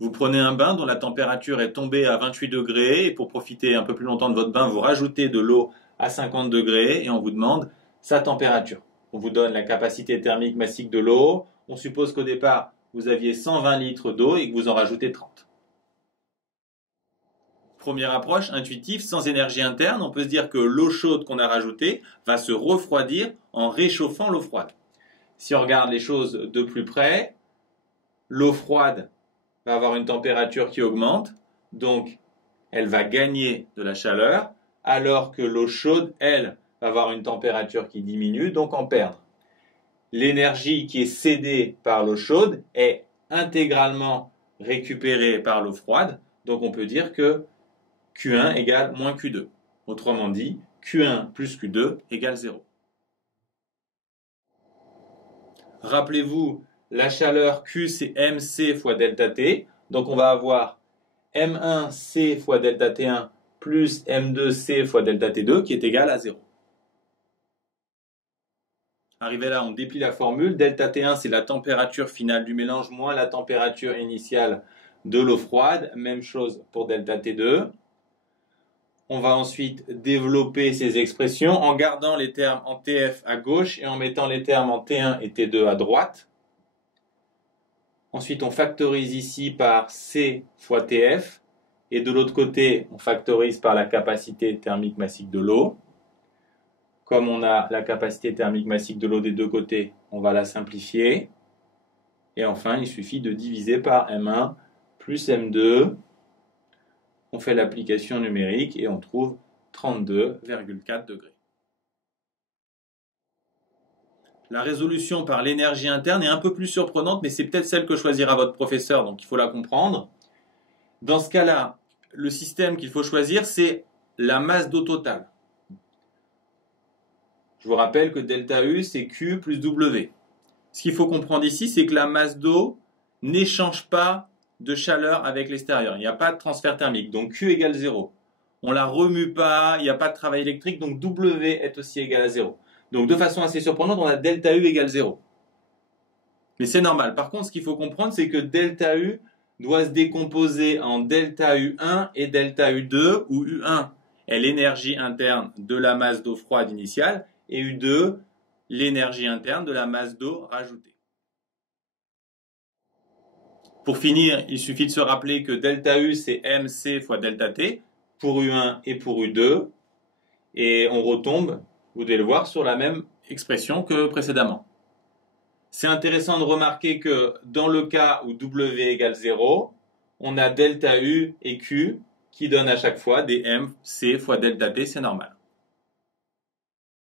Vous prenez un bain dont la température est tombée à 28 degrés et pour profiter un peu plus longtemps de votre bain, vous rajoutez de l'eau à 50 degrés et on vous demande sa température. On vous donne la capacité thermique massique de l'eau. On suppose qu'au départ, vous aviez 120 litres d'eau et que vous en rajoutez 30. Première approche intuitive, sans énergie interne, on peut se dire que l'eau chaude qu'on a rajoutée va se refroidir en réchauffant l'eau froide. Si on regarde les choses de plus près, l'eau froide va avoir une température qui augmente, donc elle va gagner de la chaleur, alors que l'eau chaude, elle, va avoir une température qui diminue, donc en perdre. L'énergie qui est cédée par l'eau chaude est intégralement récupérée par l'eau froide, donc on peut dire que Q1 égale moins Q2. Autrement dit, Q1 plus Q2 égale 0. Rappelez-vous, la chaleur Q, c'est mc fois delta T. Donc on va avoir M1C fois delta T1 plus M2C fois delta T2 qui est égal à 0. Arrivé là, on déplie la formule. Delta T1, c'est la température finale du mélange moins la température initiale de l'eau froide. Même chose pour delta T2. On va ensuite développer ces expressions en gardant les termes en TF à gauche et en mettant les termes en T1 et T2 à droite. Ensuite, on factorise ici par C fois TF. Et de l'autre côté, on factorise par la capacité thermique massique de l'eau. Comme on a la capacité thermique massique de l'eau des deux côtés, on va la simplifier. Et enfin, il suffit de diviser par M1 plus M2. On fait l'application numérique et on trouve 32,4 degrés. La résolution par l'énergie interne est un peu plus surprenante, mais c'est peut-être celle que choisira votre professeur, donc il faut la comprendre. Dans ce cas-là, le système qu'il faut choisir, c'est la masse d'eau totale. Je vous rappelle que delta U, c'est Q plus W. Ce qu'il faut comprendre ici, c'est que la masse d'eau n'échange pas de chaleur avec l'extérieur. Il n'y a pas de transfert thermique, donc Q égale 0. On ne la remue pas, il n'y a pas de travail électrique, donc W est aussi égal à 0. Donc de façon assez surprenante, on a delta U égale 0. Mais c'est normal. Par contre, ce qu'il faut comprendre, c'est que delta U doit se décomposer en delta U1 et delta U2, où U1 est l'énergie interne de la masse d'eau froide initiale, et U2, l'énergie interne de la masse d'eau rajoutée. Pour finir, il suffit de se rappeler que delta U, c'est mc fois delta T, pour U1 et pour U2, et on retombe, vous devez le voir, sur la même expression que précédemment. C'est intéressant de remarquer que dans le cas où W égale 0, on a delta U et Q qui donnent à chaque fois des mc fois delta T, c'est normal.